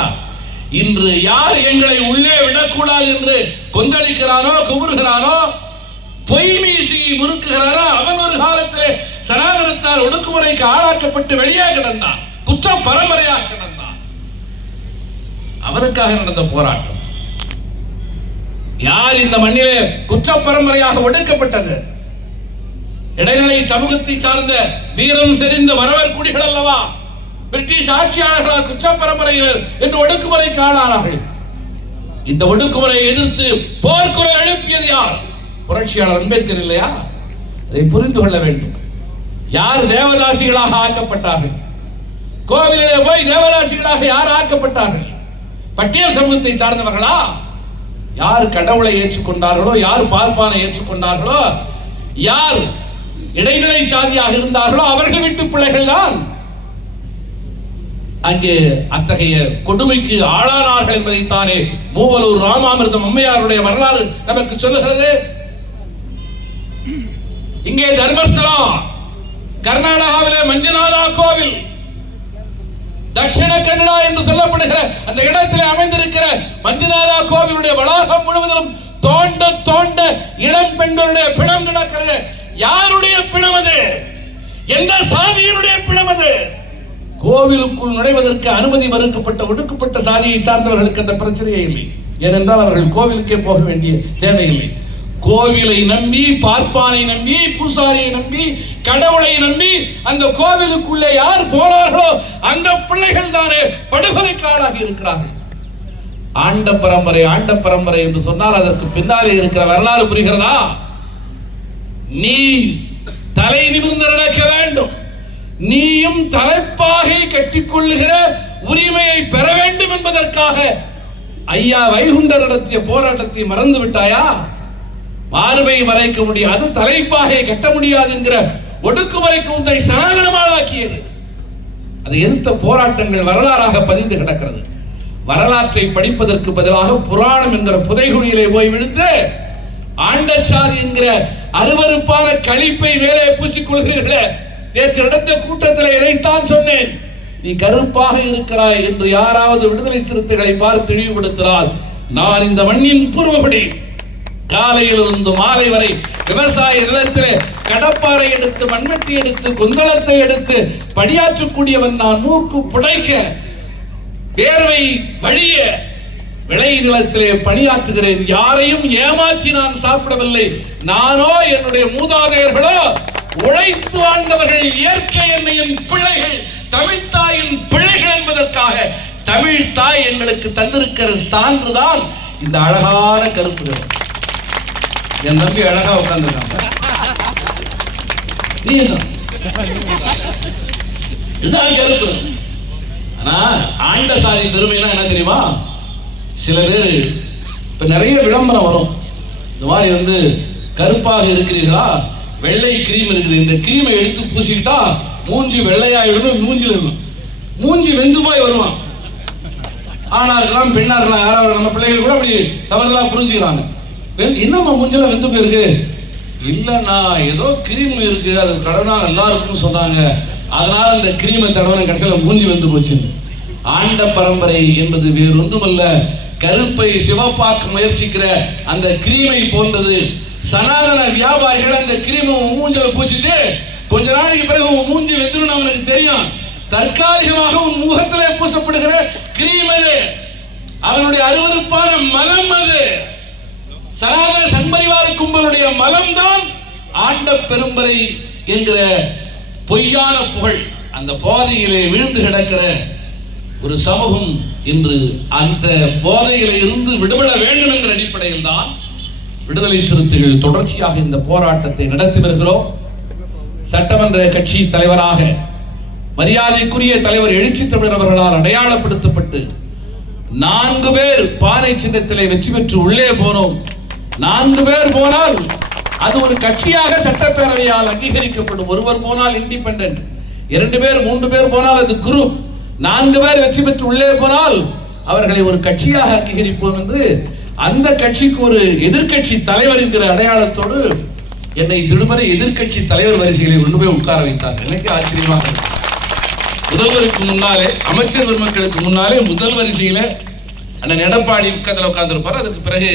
இன்று யார் எங்களை உள்ளே விடக்கூடாது என்று கொந்தளிக்கிறானோ, குமுறுகிறானோ, பொய் மீசி முறுக்குகிறானோ, அவன் ஒரு காலத்தில் சனாதனத்தால் ஒடுக்குமுறைக்கு ஆளாக்கப்பட்டு வெளியே கிடந்தான், குற்ற பரம்பரையாக கிடந்தான். அவனுக்காக நடந்த போராட்டம். யார் இந்த மண்ணிலே குற்ற பரம்பரையாக ஒடுக்கப்பட்டது? இடைநிலை சமூகத்தை சார்ந்த வீரம் செறிந்த வரவர் குடிகள் அல்லவா? பிரிட்டிஷ் ஆட்சியாளர்களால் குற்ற பரம்பரையினர் என்று ஒடுக்குமுறைக்கு ஆளானார்கள். இந்த ஒடுக்குமுறையை எதிர்த்து போர்க்குரல் எழுப்பியது யார்? புரட்சியாளர் அம்பேத்கர் இல்லையா? அதை புரிந்து கொள்ள வேண்டும். யார் தேவதாசிகளாக ஆக்கப்பட்டார்கள்? கோவிலிலே போய் தேவதாசிகளாக யார் ஆக்கப்பட்டார்கள்? பட்டியல் சமூகத்தை சார்ந்தவர்களா? யார் கடவுளை ஏற்றுக்கொண்டார்களோ, யார் பார்ப்பானை ஏற்றுக்கொண்டார்களோ, யார் இடைநிலை சாதியாக இருந்தார்களோ அவர்கள் வீட்டு பிள்ளைகள் தான் அங்கே அத்தகைய கொடுமைக்கு ஆளானார்கள் என்பதைத்தானே மூவலூர் ராமாமிர்தம் அம்மையாருடைய வரலாறு நமக்கு சொல்லுகிறது. இங்கே தர்மஸ்தலம், கர்நாடகாவிலே மஞ்சுநாதா கோவில், தட்சிண கன்னடா என்று சொல்லப்படுகிற அந்த இடத்தில் அமைந்திருக்கிற மஞ்சுநாதா கோவிலுடைய வளாகம் முழுவதும் தோண்ட தோண்ட இளம் பெண்களுடைய பிணம் கிடக்கிறது. யாருடைய பிணம் அது? எந்த சாதியினுடைய பிணம் அது? கோவிலுக்குள் நுழைவதற்கு அனுமதி மறுக்கப்பட்ட ஒடுக்கப்பட்ட சாதியை சார்ந்தவர்களுக்கு அந்த பிரச்சனையே இல்லை. ஏனென்றால் அவர்கள் கோவிலுக்கே போக வேண்டிய தேவையில்லை. கோவிலை நம்பி, பார்ப்பானை நம்பி, பூசாரியை நம்பி, கடவுளை நம்பி அந்த கோவிலுக்குள்ளே யார் போனார்களோ அந்த பிள்ளைகள் தானே படுகொலைக்கு ஆளாகி இருக்கிறார்கள். ஆண்ட பரம்பரை, ஆண்ட பரம்பரை என்று சொன்னால் அதற்கு பின்னாலே இருக்கிற வரலாறு புரிகிறதா? நீ தலை நிமிர்ந்து நடக்க வேண்டும். நீயும் தலைப்பாகை கட்டிக்கொள்ளுகிற உரிமையை பெற வேண்டும் என்பதற்காக ஐயா வைகுண்டர் நடத்திய போராட்டத்தை மறந்து விட்டாயா? மார்பை மறைக்க முடியாது, தலைப்பாகை கட்ட முடியாது என்கிற ஒடுக்குமுறைக்கு உன்னை சனாதனமாக்கியது. அதை எதிர்த்த போராட்டங்கள் வரலாறாக பதிந்து கிடக்கிறது. வரலாற்றை படிப்பதற்கு பதிலாக புராணம் என்கிற புதைகுழியிலே போய் விழுந்து ஆண்டச்சாதி என்கிற அருவருப்பான கழிப்பை மேலே பூசிக்கொள்கிறீர்களே. நேற்று நடந்த கூட்டத்தில் இதைத்தான் சொன்னேன். நீ கருப்பாக இருக்கிறாய் என்று யாராவது விடுதலை சிறுத்தைகளை பார்த்து இழிவுபடுத்தினால், நான் இந்த மண்ணின் பூர்வகுடி, காலையிலிருந்து மாலை வரை விவசாய நிலத்திலே கடப்பாறை எடுத்து, மண்வெட்டி எடுத்து, கொந்தளத்தை எடுத்து பணியாற்றக்கூடியவன் நான். மூக்கு புடைக்க, வேர்வை வழிய விளை நிலத்திலே பணியாற்றுகிறேன். யாரையும் ஏமாற்றி நான் சாப்பிடவில்லை. நானோ என்னுடைய மூதாதையர்களோ உழைத்து வாழ்ந்தவர்கள். இயற்கை என்னையின் பிள்ளைகள், தமிழ் தாயின் பிள்ளைகள் என்பதற்காக தமிழ் தாய் எங்களுக்கு தந்திருக்கிற சான்றுதான் இந்த அழகான கருப்புகள். என் தம்பி அழகா உட்கார்ந்துருக்காங்க. இதுதான் கருப்பு. ஆனா ஆண்ட சாதி பெருமைனா என்ன தெரியுமா? சில பேர் இப்ப நிறைய விளம்பரம் வரும். இந்த மாதிரி கருப்பாக இருக்கிறீர்களா, வெள்ளை கிரீம் இருக்குது, இந்த கிரீமை எடுத்து பூசிக்கிட்டா மூஞ்சி வெள்ளையாயிடும், மூஞ்சில் இருக்கும், மூஞ்சி வெந்துமாய் வருவான். ஆனா இருக்கலாம், பெண்ணா இருக்கலாம், யாராவது நம்ம பிள்ளைகள் கூட அப்படி தவறுதலா புரிஞ்சுக்கிறாங்க. என்னம்மா மூஞ்சில வெந்து போயிருக்கு? இல்லைண்ணா ஏதோ கிரீம் இருக்கு, அது கடனா நல்லா இருக்குன்னு சொன்னாங்க, அதனால அந்த கிரீமை தடவை கடைசியில் மூஞ்சி வெந்து போச்சு. ஆண்ட பரம்பரை என்பது வேறு ஒன்றுமல்ல, கருப்பை சிவப்பாக்க முயற்சிக்கிற அந்த கிரீமை போன்றது. சனாதன வியாபாரிகள் அந்த கிரீமை மூஞ்சில பூசிட்டு கொஞ்ச நாளைக்கு பிறகு உன் மூஞ்சி வெந்துடும் அவனுக்கு தெரியும். தற்காலிகமாக உன் முகத்திலே பூசப்படுகிற கிரீம் அது, அவனுடைய அருவருப்பான மலம் அது. சனாதன சண்பரிவார கும்பலுடைய மலம் தான் ஆண்ட பெரும்பரை என்கிற பொய்யான புகழ். அந்த போதையிலே விழுந்து கிடக்கிற ஒரு சமூகம் இன்று அந்த போதையில இருந்து விடுபட வேண்டும் என்ற அடிப்படையில் தான் விடுதலை சிறுத்தைகள் தொடர்ச்சியாக இந்த போராட்டத்தை நடத்தி வருகிறோம். சட்டமன்ற கட்சி தலைவராக மரியாதைக்குரிய தலைவர் எழுச்சி தமிழர் அவர்களால் அடையாளப்படுத்தப்பட்டு 4 பேர் பானை சின்னத்திலே வெற்றி பெற்று உள்ளே போனோம். 4 பேர் போனால் அது ஒரு கட்சியாக சட்டப்பேரவையால் அங்கீகரிக்கப்படும். ஒருவர் போனால் இண்டிபெண்டன்ட், 2 பேர் 3 பேர் போனால் அது குரூப், 4 பேர் வெற்றி பெற்று உள்ளே போனால் அவர்களை ஒரு கட்சியாக அங்கீகரிப்போம் என்று அந்த கட்சிக்கு ஒரு எதிர்கட்சி தலைவர் என்கிற அடையாளத்தோடு என்னை திடுமறை எதிர்கட்சி தலைவர் வரிசைகளை கொண்டு போய் உட்கார வைத்தார்கள். எனக்கு ஆச்சரியமாக, முதல்வருக்கு முன்னாலே, அமைச்சர் பெருமக்களுக்கு முன்னாலே முதல் வரிசையில அண்ணன் எடப்பாடி பக்கத்தில் உட்கார்ந்துருப்பார். அதுக்கு பிறகு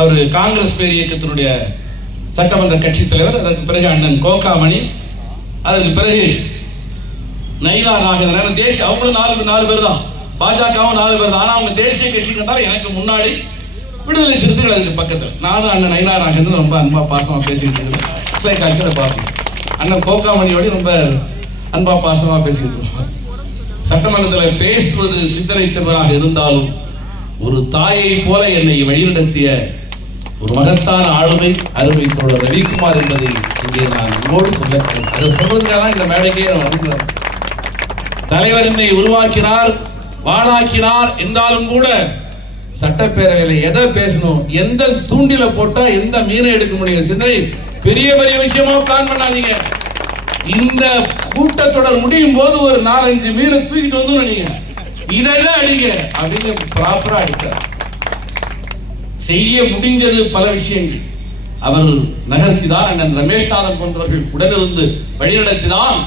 அவர் காங்கிரஸ் பேர் இயக்கத்தினுடைய சட்டமன்ற கட்சி தலைவர். அதற்கு பிறகு அண்ணன் கோகாமணி, அதற்கு பிறகு நயினா நாகேந்திரன். தேசிய அவங்களும் நாலு பேர் தான், பாஜகவும் 4 பேர் தான். ஆனால் அவங்க தேசிய கட்சிக்கு இருந்தாலும் எனக்கு முன்னாடி விடுதலை சிறுத்தைகள் அதுக்கு பக்கத்தில். நானும் அண்ணன் நயினா நாகேந்திரன் ரொம்ப அன்பா பாசமாக பேசிட்டு இருக்கேன். காட்சியில் பார்ப்போம். அண்ணன் கோகாமணியோடு ரொம்ப அன்பா பாசமாக பேசிட்டு இருக்கோம். சட்டமன்றத்தில் பேசுவது சிந்தனை செல்வராக இருந்தாலும் ஒரு தாயை போல என்னை வழிநடத்திய ஒரு மகத்தான ஆளுமை அருமை தோழர் ரவிக்குமார் என்பதை இங்கே நான் உங்களோடு சொல்ல, அதை சொல்றதுக்காக இந்த மேடைக்கே வருகிறார். தலைவர் என்னை உருவாக்கினார், வாழாக்கினார் என்றாலும் கூட சட்டப்பேரவையில் எதை பேசணும், எந்த தூண்டில போட்டா எந்த மீனை எடுக்க முடியும் சிந்தனை பெரிய பெரிய விஷயமா பிளான் பண்ணாதீங்க. இந்த கூட்டத்தொடர் முடியும் போது ஒரு 4-5 மீனை தூக்கிட்டு வந்து நீங்க இதைதான் அடிங்க அப்படின்னு ப்ராப்பரா அடித்தார். செய்ய முடிஞ்சது பல விஷயங்கள் அவர் நகர்த்திதான். அண்ணன் ரமேஷ்நாதன் போன்றவர்கள் உடனிருந்து வழிநடத்திதான்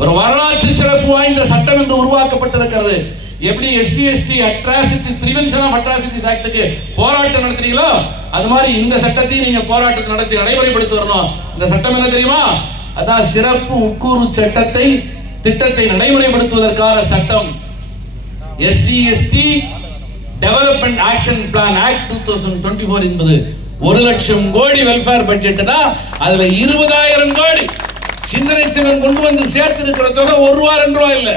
ஒரு வரலாற்று சிறப்பு வாய்ந்த சட்டம் என்று உருவாக்கப்பட்டிருக்கிறது. எப்படி SC/ST atrocity prevention of atrocities ஆக்டுக்கு போராட்டம் நடத்துறீங்களோ அது மாதிரி இந்த சட்டத்தையும் நீங்க போராட்டத்தை நடத்தி நடைமுறைப்படுத்தி வரணும். இந்த சட்டம் என்ன தெரியுமா? அதான் சிறப்பு உட்கூறு சட்டத்தை திட்டத்தை நடைமுறைப்படுத்துவதற்கான சட்டம். SC/ST development action plan act 2024 என்பது 1,00,000 கோடி வெல்ஃபேர் பட்ஜெட் தான். அதுல 20,000 கோடி சிந்தனை செல்வன் கொண்டு வந்து சேர்த்து இருக்கிற தொகை ₹1 இல்ல.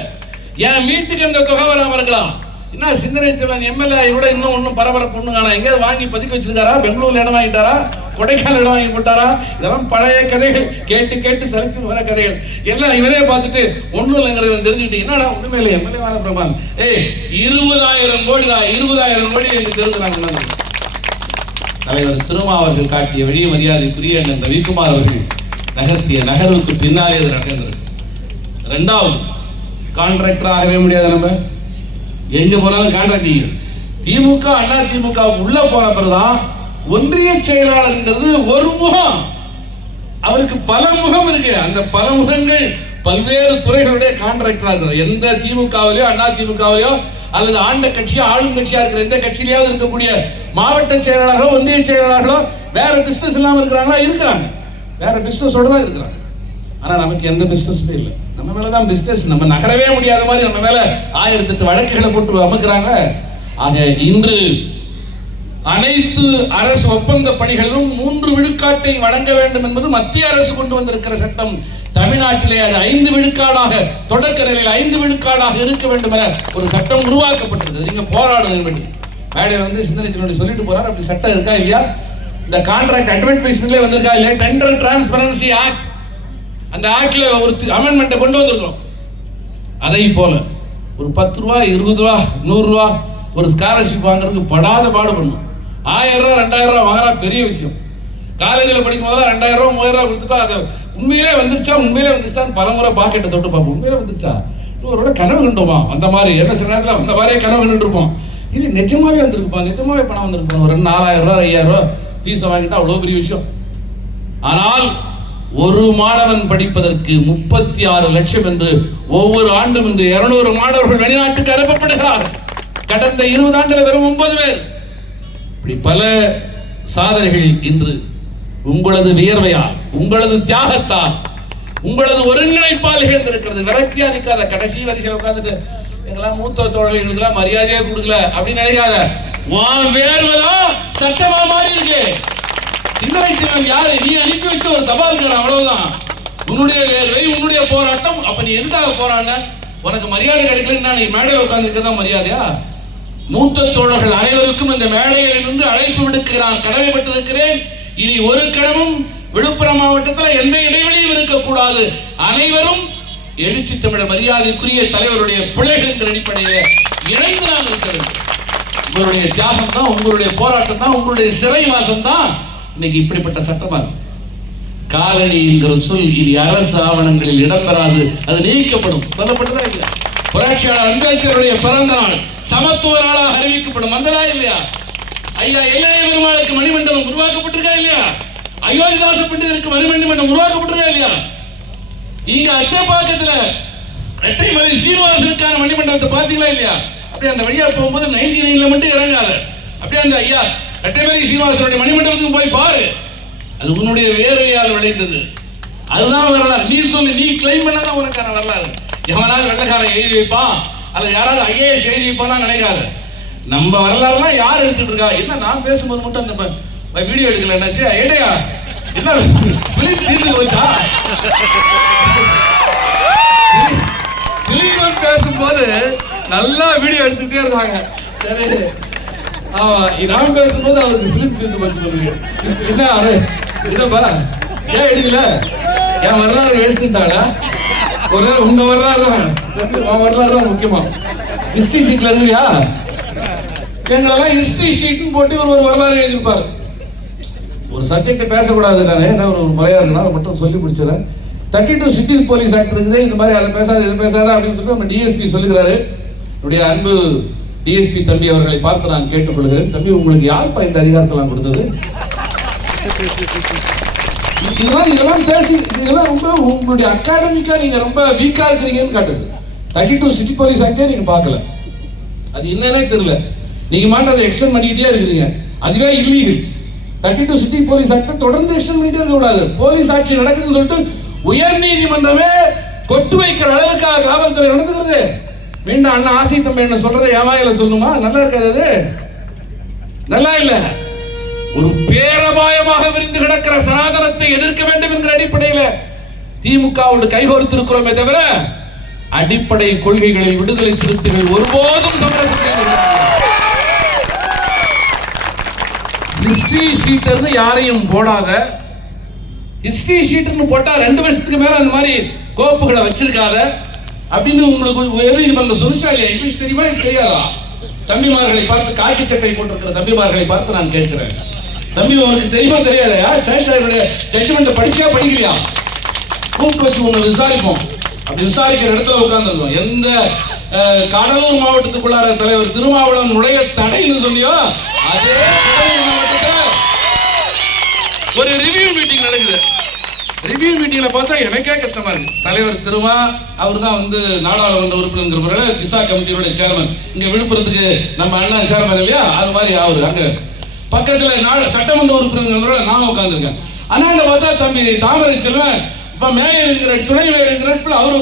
என் வீட்டுக்கு அந்த தொகை வராம இருக்கலாம். என்ன சிந்தனை செல்வன் எம்எல்ஏ கூட இன்னும் ஒன்னும் பரபரப்பு ஒண்ணு காணா. எங்கேயாவது வாங்கி பதுக்கி வச்சிருக்காரா? பெங்களூர்ல இடம் வாங்கிட்டாரா? கொடைக்கானல் இடம் வாங்கி போட்டாரா? இதெல்லாம் பழைய கதைகள், கேட்டு கேட்டு சலிச்சு வர கதைகள் எல்லாம் இவரே பார்த்துட்டு ஒன்னும் இல்லைங்கிறத தெரிஞ்சுக்கிட்டு என்னடா ஒண்ணுமே இல்லை எம்எல்ஏ வாங்க பிரமான் 20,000 கோடி தான். 20,000 கோடி எனக்கு தெரிஞ்சுனாங்க. தலைவர் திருமாவர்கள் காட்டிய வழி மரியாதைக்குரிய அண்ணன் ரவிக்குமார் அவர்கள் நகர்த்திய நகர்வுக்கு பின்னாலே அது நடந்தது. 2வது கான்ட்ராக்டர் ஆகவே முடியாது. நம்ம எங்க போனாலும் கான்ட்ராக்டிங். திமுக அண்ணா திமுக உள்ள போன பிறகுதான் ஒன்றிய செயலாளர்ங்கிறது ஒரு முகம், அவருக்கு பல முகம் இருக்கு. அந்த பல முகங்கள் பல்வேறு துறைகளுடைய கான்ட்ராக்டரா இருக்கிறது. எந்த திமுகவிலையோ அண்ணா திமுகவிலையோ அல்லது ஆண்ட கட்சியோ ஆளும் கட்சியா இருக்கிற எந்த கட்சியிலேயாவது இருக்கக்கூடிய மாவட்ட செயலாளர்களோ ஒன்றிய செயலாளர்களோ வேற பிசினஸ் இல்லாம இருக்கிறாங்களா? இருக்கிறாங்க. வேற பிசினஸோட தான் இருக்கிறாங்க. ஆனா நமக்கு எந்த பிசினஸுமே இல்லை. நம்ம மேலதான் பிசினஸ். நம்ம நகரவே முடியாத மாதிரி நம்ம மேல 1008 வழக்குகளை போட்டு அமுக்குறாங்க. ஆக இன்று அனைத்து அரசு ஒப்பந்த பணிகளிலும் 3 விழுக்காட்டை வழங்க வேண்டும் என்பது மத்திய அரசு கொண்டு வந்திருக்கிற சட்டம். தமிழ்நாட்டிலே அது 5 விழுக்காடாக தொடக்க நிலையில் 5 விழுக்காடாக இருக்க வேண்டும் என ஒரு சட்டம் உருவாக்கப்பட்டிருக்கிறது. நீங்க போராடுவது வேண்டி மேடை வந்து சிந்தனை சொல்லிட்டு போறாரு. அப்படி சட்டம் இருக்கா இல்லையா? இந்த கான்ட்ராக்ட் அட்வர்டைஸ்மெண்ட்ல வந்திருக்கா இல்லையா? டெண்டர் டிரான்ஸ்பரன்சி ஆக்ட், அந்த ஆக்ட்ல ஒரு அமெண்ட்மெண்ட் கொண்டு வந்திருக்கிறோம். அதை போல ஒரு 10 ரூபா 20 ரூபா 100 ரூபா ஒரு ஸ்காலர்ஷிப் வாங்குறதுக்கு படாத பாடுபடணும். 1000 ரூபா 2000 ரூபா வாங்குறா பெரிய விஷயம். காலேஜில் படிக்கும் போதெல்லாம் 2000 ரூபா 3000 ரூபா கொடுத்துட்டா அது உண்மையிலே வந்துருச்சான்னு பலமுறை பாக்கெட்டை தொட்டு பார்ப்போம். உண்மையிலே வந்துருச்சா? ஒரு கனவு கண்டுமா அந்த மாதிரி என்ன சில நேரத்தில் அந்த மாதிரியே கனவு கண்டுட்டு இருப்போம். இது நிஜமாவே வந்திருக்குப்பா, நிஜமாவே பணம் வந்திருப்போம். ஒரு 4000 ரூபா 5000 ரூபா ஃபீஸை வாங்கிட்டா அவ்வளோ பெரிய விஷயம். ஆனால் ஒரு மாணவன் படிப்பதற்கு 36 லட்சம் என்று ஒவ்வொரு ஆண்டும் இன்று 200 மாணவர்கள் வெளிநாட்டுக்கு அனுப்பப்படுகிறார்கள். கடந்த 20 ஆண்டுல வெறும் 9 பேர். இப்படி பல சாதனைகள் இன்று உங்களது வியர்வையால், உங்களது தியாகத்தால், உங்களது ஒருங்கிணைப்பால் நிகழ்ந்திருக்கிறது. விரக்தியா நிற்காத. கடைசி வரிசையில் உட்கார்ந்துட்டு எங்கெல்லாம் மூத்த தோழர்களுக்கெல்லாம் மரியாதையே கொடுக்கல அப்படின்னு நினைக்காத. உன் வேர்வைதான் சட்டமா மாறி இருக்கு. சிந்தனை செல்வன் யாரு? நீ அனுப்பி வச்ச ஒரு தபால்கள், அவ்வளவுதான். உன்னுடைய வேர்வை, உன்னுடைய போராட்டம். அப்ப நீ எதுக்காக போராடின? உனக்கு மரியாதை கிடைக்கலன்னா நீ மேடையில் உட்கார்ந்துருக்கதான் மரியாதையா? மூத்த தோழர்கள் அனைவருக்கும் இந்த மேடையில் இருந்து அழைப்பு விடுக்கிறான், கடமைப்பட்டிருக்கிறேன். இனி ஒரு கணமும் விழுப்புரம் மாவட்டத்தில் எந்த இடைவெளியும் இருக்கக்கூடாது. அனைவரும் எழுச்சி தமிழர் மரியாதைக்குரிய தலைவருடைய பிள்ளைகள் என்ற அடிப்படையில் இணைந்து நாம் இருக்கிறது. உங்களுடைய தியாகம் தான், உங்களுடைய போராட்டம் தான், உங்களுடைய சிறை வாசம் தான் இன்னைக்கு இப்படிப்பட்ட சட்டமா. காலனி என்கிற சொல் இனி அரசு ஆவணங்களில் இடம்பெறாது, அது நீக்கப்படும். சொல்லப்பட்டதா இல்லையா? புரட்சியாளர் அம்பேத்கருடைய பிறந்த நாள் சமத்துவ நாளாக அறிவிக்கப்படும். வந்ததா இல்லையா? ஐயா இளைய பெருமாளுக்கு மணிமண்டபம் உருவாக்கப்பட்டிருக்கா இல்லையா? அயோத்திதாச பண்டிதருக்கு மணிமண்டபம் உருவாக்கப்பட்டிருக்கா இல்லையா? இங்க அச்சப்பாக்கத்துல ரெட்டைமலை சீனிவாசனுக்கான மணிமண்டபத்தை பாத்தீங்களா இல்லையா? அப்படியே அந்த வழியா போகும்போது 99ல மட்டும் இறங்காத, அப்படியே அந்த ஐயா ரெட்டைமலை சீனிவாசனுடைய மணிமண்டபத்துக்கு போய் பாரு. அது உன்னுடைய வேர்வையால் விளைந்தது. அதுதான் வரலாறு. நீ சொல்லு, நீ கிளைம் பண்ணதான் உனக்கான வரலாறு. எவனாவது வெள்ளக்காரன் எழுதி வைப்பான் அல்லது யாராவது ஐஏஎஸ் எழுதி வைப்பானா நினைக்காத. நம்ம வரலாறுலாம் யார் எடுத்துட்டு இருக்கா? என்ன நான் பேசும்போது மட்டும் அந்த வீடியோ எடுக்கல, என்னாச்சு ஏடையா என்ன தீர்ந்து போச்சா? திலீபன் பேசும்போது நல்லா வீடியோ எடுத்துட்டே இருந்தாங்க. சரி, நான் பேசும்போது அவருக்கு பிலிம் தீர்ந்து போச்சு சொல்லுங்க. என்ன என்னப்பா ஏன் எடுக்கல? என் வரலாறு வேஸ்ட்டுட்டாளா? ஒரு உங்க வரலாறு தான், உன் வரலாறு தான் முக்கியமா. ஹிஸ்டரி ஷீட்ல இருக்கியா? எங்களெல்லாம் ஹிஸ்டரி ஷீட்னு போட்டு ஒரு வரலாறு எழுதியிருப்பாரு. ஒரு சப்ஜெக்ட் பேசக்கூடாது, நான் என்ன ஒரு முறையா இருக்குன்னா அதை மட்டும் சொல்லி முடிச்சிடறேன். 32 சிட்டி போலீஸ் ஆக்ட் இருக்குது, இந்த மாதிரி அதை பேசாத இது பேசாத அப்படின்னு சொல்லி நம்ம டிஎஸ்பி சொல்லுகிறாரு. என்னுடைய அன்பு டிஎஸ்பி தம்பி அவர்களை பார்த்து நான் கேட்டுக்கொள்கிறேன். தம்பி, உங்களுக்கு யாருப்பா இந்த அதிகாரத்தெல்லாம் கொடுத்தது? இதெல்லாம் பேசி இதெல்லாம் ரொம்ப உங்களுடைய அகாடமிக்கா நீங்க ரொம்ப வீக்கா இருக்கிறீங்கன்னு காட்டுது. 32 சிட்டி போலீஸ் ஆக்டே நீங்க பார்க்கல, அது என்னன்னே தெரியல. நீங்க மாட்ட அதை எக்ஸ்டெண்ட் பண்ணிக்கிட்டே இருக்கிறீங்க, அதுவே இல்லீகல். 32 சிட்டி போலீஸ் ஆக்ட் தொடர்ந்து எக்ஸ்டெண்ட் பண்ணிட்டே இருக்க கூடாது. போலீஸ் ஆட்சி நடக்குதுன்னு சொல்லிட்டு உயர் நீதிமன்றமே கொட்டு வைக்கிற அளவுக்காக காவல்துறை நடந்துக்கிறது. மீண்டும் அண்ணா ஆசை தம்பி என்ன சொல்றதை ஏவாயில சொல்லுமா? நல்லா இருக்காது, அது நல்லா இல்ல. ஒரு பேரபாயமாக விரிந்து கிடக்கிற சனாதனத்தை எதிர்க்க வேண்டும் என்கிற அடிப்படையில் திமுகவோடு கைகோர்த்து இருக்கிறோமே தவிர அடிப்படை கொள்கைகளில் விடுதலை சிறுத்தைகள் ஒருபோதும் சமரசம். ஹிஸ்டரி ஷீட்டர்னு யாரையும் போடாத. ஹிஸ்டரி ஷீட்டர்னு போட்டா 2 வருஷத்துக்கு மேல அந்த மாதிரி கோப்புகளை வச்சிருக்காத அப்படின்னு உங்களுக்கு உயர்நீதிமன்றம் சொல்லிச்சா இல்லையா? இங்கிலீஷ் தெரியுமா தெரியாதா? தம்பிமார்களை பார்த்து, காக்கி சட்டை போட்டிருக்கிற தம்பிமார்களை பார்த்து நான் கேட்கிறேன், தம்பி உனக்கு தெரியுமா தெரியாதா? சேஷாருடைய ஜட்ஜ்மெண்ட் படிச்சா படிக்கலையா? கூப்பிட்டு வச்சு உன்னை விசாரிப்போம். அப்படி விசாரிக்கிற இடத்துல உட்கார்ந்துருக்கோம். எந்த கடலூர் மாவட்டத்துக்குள்ளார தலைவர் திருமாவளவன் நுழைய தடைன்னு சொல்லியோ அதே ஒரு ரிவ்யூ மீட்டிங் நடக்குது. ரிவ்யூ மீட்டிங்ல பார்த்தா எனக்கே கஷ்டமா இருக்கு. தலைவர் திருமா அவர் தான் வந்து நாடாளுமன்ற உறுப்பினர், திசா கமிட்டியோட சேர்மன். இங்க விழுப்புரத்துக்கு நம்ம அண்ணா சேர்மன் இல்லையா, அது மாதிரி அவரு அங்க பக்கத்துல சட்டமன்ற உறுப்பினர் நான் உட்காந்துருக்கேன். அண்ணாண்ட பார்த்தா தம்பி தாமரை செல்வன், இப்ப மேயருங்கிற துணை மேயருங்கிற அவரு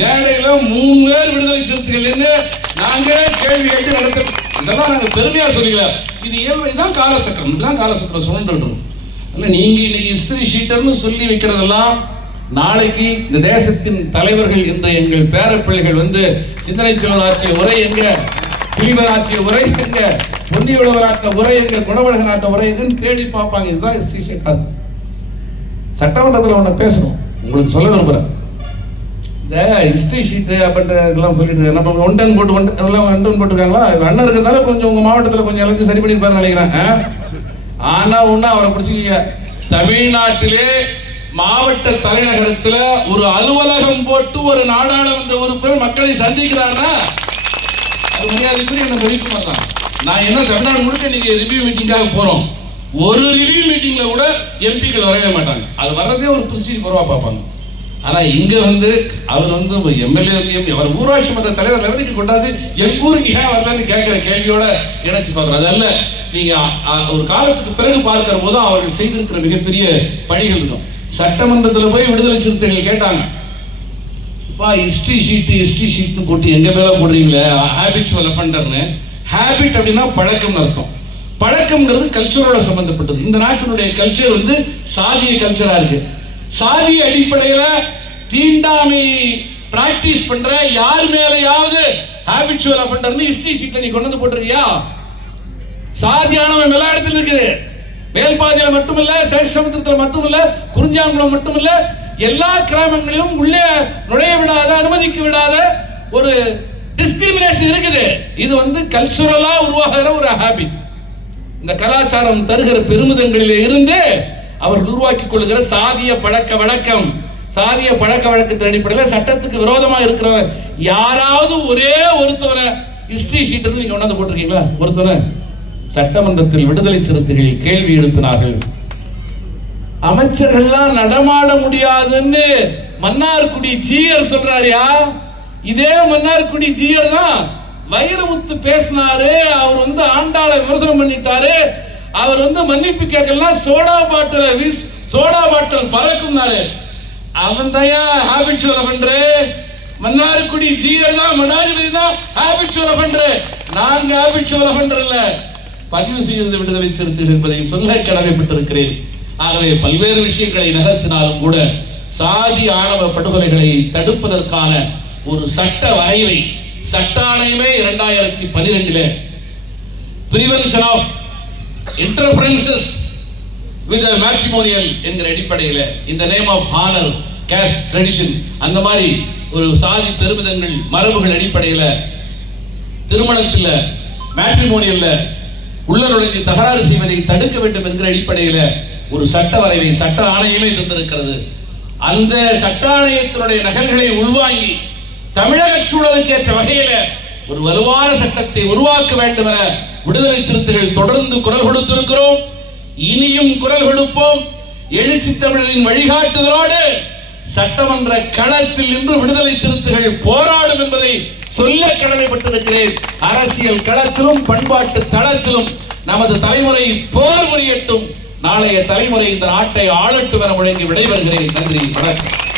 மேடையில 3 பேர் விடுதலை சிறுத்தைகள் இருந்து நாங்க கேள்வி கேட்டு நடத்த. இதெல்லாம் நாங்க பெருமையா சொல்லிக்கல, இது இதுதான் காலசக்கரம், இதுதான் காலசக்கரம் சுழன்று. நீங்க இன்னைக்கு ஹிஸ்டரி ஷீட்டர்னு சொல்லி வைக்கிறதெல்லாம் நாளைக்கு இந்த தேசத்தின் தலைவர்கள், இந்த எங்கள் பேரப்பிள்ளைகள் வந்து சிந்தனை செல்வர் ஆட்சிய உரை எங்க, புலிவர் ஆட்சிய உரை எங்க, பொன்னியுழவர் ஆட்ட உரை எங்க, குணவழகன் ஆட்ட உரை எங்கன்னு தேடி பார்ப்பாங்க. இதுதான் ஹிஸ்டரி ஷீட்டர். சட்டமன்றத்தில் ஒன்று பேசணும், உங்களுக்கு சொல்ல விரும்புறேன். இந்த ஹிஸ்டரி ஷீட்டு அப்படின்ற இதெல்லாம் சொல்லிட்டு நம்ம 1 டன் போட்டு 1 டன் போட்டுருக்காங்களா? அண்ணன் இருக்கிறதால கொஞ்சம் உங்க மாவட்டத்தில் கொஞ்சம் எல்லாத்தையும் சரி பண்ணிருப்பாரு நினைக்கிறேன். ஆனா ஒண்ணு அவரை பிடிச்சிக்க, தமிழ்நாட்டிலே மாவட்ட தலைநகரத்தில் ஒரு அலுவலகம் போட்டு ஒரு நாடாளுமன்ற உறுப்பினர் மக்களை சந்திக்கிறார்னா அது மரியாதைக்குரிய என்ன ரவிக்குமார் தான். நான் என்ன தமிழ்நாடு முழுக்க நீங்க ரிவ்யூ மீட்டிங்காக போறோம், ஒரு ரிவ்யூ மீட்டிங்ல கூட எம்பிக்கள் வரவே மாட்டாங்க. அது வர்றதே ஒரு பிரசிஸ் குறைவா பார்ப்பாங்க. ஆனா இங்க வந்து அவர் வந்து எம்எல்ஏ, அவர் ஊராட்சி மன்ற தலைவர் லெவலுக்கு கொண்டாந்து என் ஊருக்கு ஏன் வரலன்னு கேட்கிற கேள்வியோட இணைச்சு பார்க்கிறோம். அதல்ல நீங்க ஒரு காலத்துக்கு பிறகு பார்க்கிற போது அவர்கள் செய்திருக்கிற மிகப்பெரிய பணிகள் இருக்கும். சட்டமன்றத்தில் போய் விடுதலை சிறுத்தைகள் கேட்டாங்க, ஹிஸ்டரி ஷீட் போட்டு எங்க மேல போடுறீங்களே ஹேபிச்சுவல் அஃபெண்டர்னு. ஹேபிட் அப்படின்னா பழக்கம் அர்த்தம். பழக்கம்ங்கிறது கல்ச்சரோட சம்பந்தப்பட்டது. இந்த நாட்டினுடைய கல்ச்சர் வந்து சாதிய கல்ச்சரா இருக்கு. சாதி அடிப்படையில தீண்டாமை பிராக்டிஸ் பண்ற யார் மேலையாவது ஹேபிச்சுவல் அஃபெண்டர்னு ஹிஸ்டரி ஷீட்டை நீ கொண்டு வந்து போட்டிருக்கியா? சாதியானவன் எல்லா இடத்துல இருக்குது. மேல்பாதியில மட்டுமில்ல, சேஷமுத்திரத்தில் மட்டுமில்ல, குறிஞ்சாங்குளம் மட்டுமில்ல, எல்லா கிராமங்களிலும் உள்ளே நுழைய விடாத, அனுமதிக்க விடாத ஒரு டிஸ்கிரிமினேஷன் இருக்குது. இது வந்து கல்ச்சுரலா உருவாகிற ஒரு ஹேபிட். இந்த கலாச்சாரம் தருகிற பெருமிதங்களிலே இருந்து அவர்கள் உருவாக்கி கொள்ளுகிற சாதிய பழக்க வழக்கம். சாதிய பழக்க வழக்கத்தின் அடிப்படையில் சட்டத்துக்கு விரோதமா இருக்கிற யாராவது ஒரே ஒருத்தவரை ஹிஸ்டரி ஷீட்டர் நீங்க கொண்டாந்து போட்டிருக்கீங்களா? ஒருத்தவரை சட்டமன்றத்தில் விடுதலை சிறுத்தைகள் கேள்வி எழுப்பினார்கள். அமைச்சர்கள்லாம் நடமாட முடியாதுன்னு மன்னார்குடி ஜீயர் சொல்றாரியா? இதே மன்னார்குடி ஜீயர் தான் வைரமுத்து பேசினாரு, அவர் வந்து ஆண்டாளை விமர்சனம் பண்ணிட்டாரு, அவர் வந்து மன்னிப்பு கேட்கலாம், சோடா பாட்டில் பறக்கும்னாரு. அவன் தயா ஹாபிச்சுவல் பண்ற மன்னார்குடி ஜிஎல் தான் மடாஜி தான் ஹாபிச்சுவல் பண்ற, நாங்க ஹாபிச்சுவல் பண்றல பதிவு செய்து விடுதலை சிறுத்தைகள் என்பதை சொல்ல கடமைப்பட்டிருக்கிறேன். ஆகவே பல்வேறு விஷயங்களை நகர்த்தினாலும் கூட சாதி ஆணவ படுகொலைகளை தடுப்பதற்கான ஒரு சட்ட வரைவை சட்ட ஆணையமே 2012 prevention of interferences with matrimonial என்கிற அடிப்படையில் இந்த name of honour caste tradition அந்த மாதிரி ஒரு சாதி பெருமிதங்கள் மரபுகள் அடிப்படையில் திருமணத்தில் மேட்ரிமோனியல்ல உள்ள நுழைந்து தகராறு செய்வதை தடுக்க வேண்டும் என்கிற அடிப்படையில் ஒரு சட்ட வரைவை சட்ட ஆணையமே இருந்திருக்கிறது. அந்த சட்ட ஆணையத்தினுடைய நகல்களை உள்வாங்கி தமிழக சூழலுக்கு ஏற்ற வகையில ஒரு வலுவான சட்டத்தை உருவாக்க வேண்டும் என விடுதலை சிறுத்தைகள் தொடர்ந்து குரல் கொடுத்திருக்கிறோம். இனியும் குரல் கொடுப்போம். எழுச்சி தமிழரின் வழிகாட்டுதலோடு சட்டமன்ற களத்தில் இன்று விடுதலை சிறுத்தைகள் போராடும் என்பதை சொல்ல கடமைப்பட்டிருக்கிறேன். அரசியல் களத்திலும் பண்பாட்டு தளத்திலும் நமது தலைமுறை போர் புரியட்டும். நாளைய தலைமுறை இந்த நாட்டை ஆளட்டும் என முழங்கி விடைபெறுகிறேன். நன்றி, வணக்கம்.